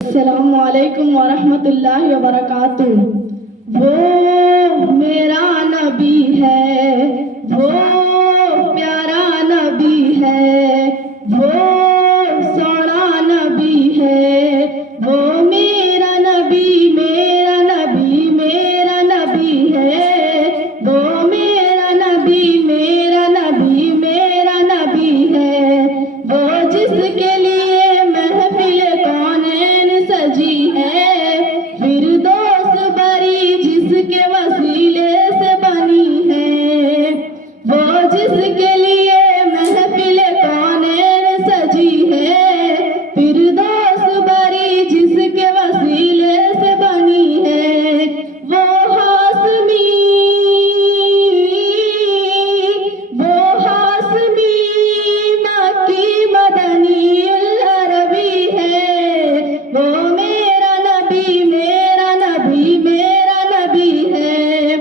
السلام علیکم ورحمۃ اللہ وبرکاتہ۔ وہ میرا نبی ہے، وہ پیارا نبی ہے، وہ سونا نبی ہے، وہ میرا نبی میرا نبی میرا نبی ہے، وہ میرا نبی میرا نبی میرا نبی ہے، وہ جس کے لیے محفل کونین سجی ہے، فردوس بری جس کے وسیلے سے بنی ہے، وہ جس کے لیے محفل کونین سجی ہے، فردوس بری جس کے وسیلے سے بنی ہے، وہ ہاشمی مکی مدنی العربی ہے، وہ میرا نبی میرا نبی میرا نبی ہے،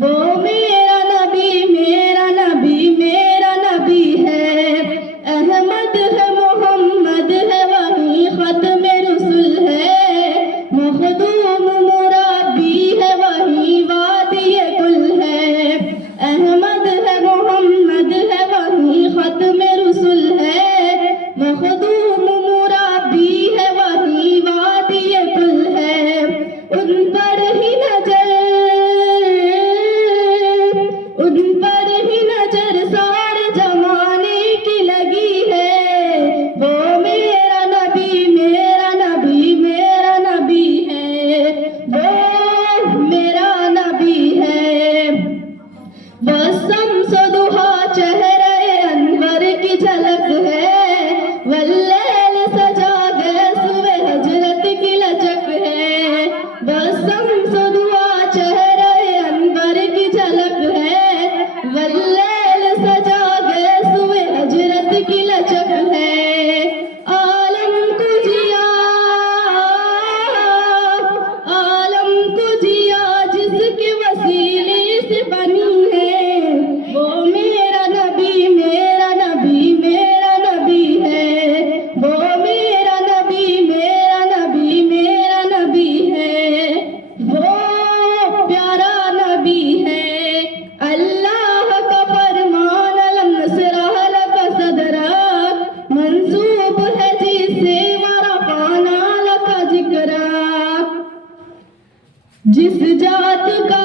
وہ میرا نبی میرا نبی میرا نبی ہے، احمد ہے محمد ہے وہی ختم رسول ہے، مخدوم مربی ہے وہی وادی کل ہے، احمد ہے محمد ہے وہی ختم رسول ہے، مخدوم مربی ہے وہی وادی کل ہے، ان پر ہی نظر سارے زمانے کی لگی ہے، وہ میرا نبی میرا نبی میرا نبی ہے، وہ میرا نبی ہے، والشمس ضحیٰ چہرے انور کی جھلک ہے، واللیل سجا گئے صبح ہجرت کی لچک ہے، والشمس ضحیٰ چہرے انور کی جھلک ہے، واللیل سجا گئے صبح ہجرت کی لچک ہے، عالم کو جیا جس کے وسیلے سے بنی ہے، وہ میرا نبی میرا نبی میرا نبی ہے، وہ میرا نبی میرا نبی میرا نبی ہے، وہ پیارا نبی ہے، اللہ کا فرمان لم نشرح لک صدرک منسوب ہے جسے ورفعنا لک ذکرک، جس ذات کا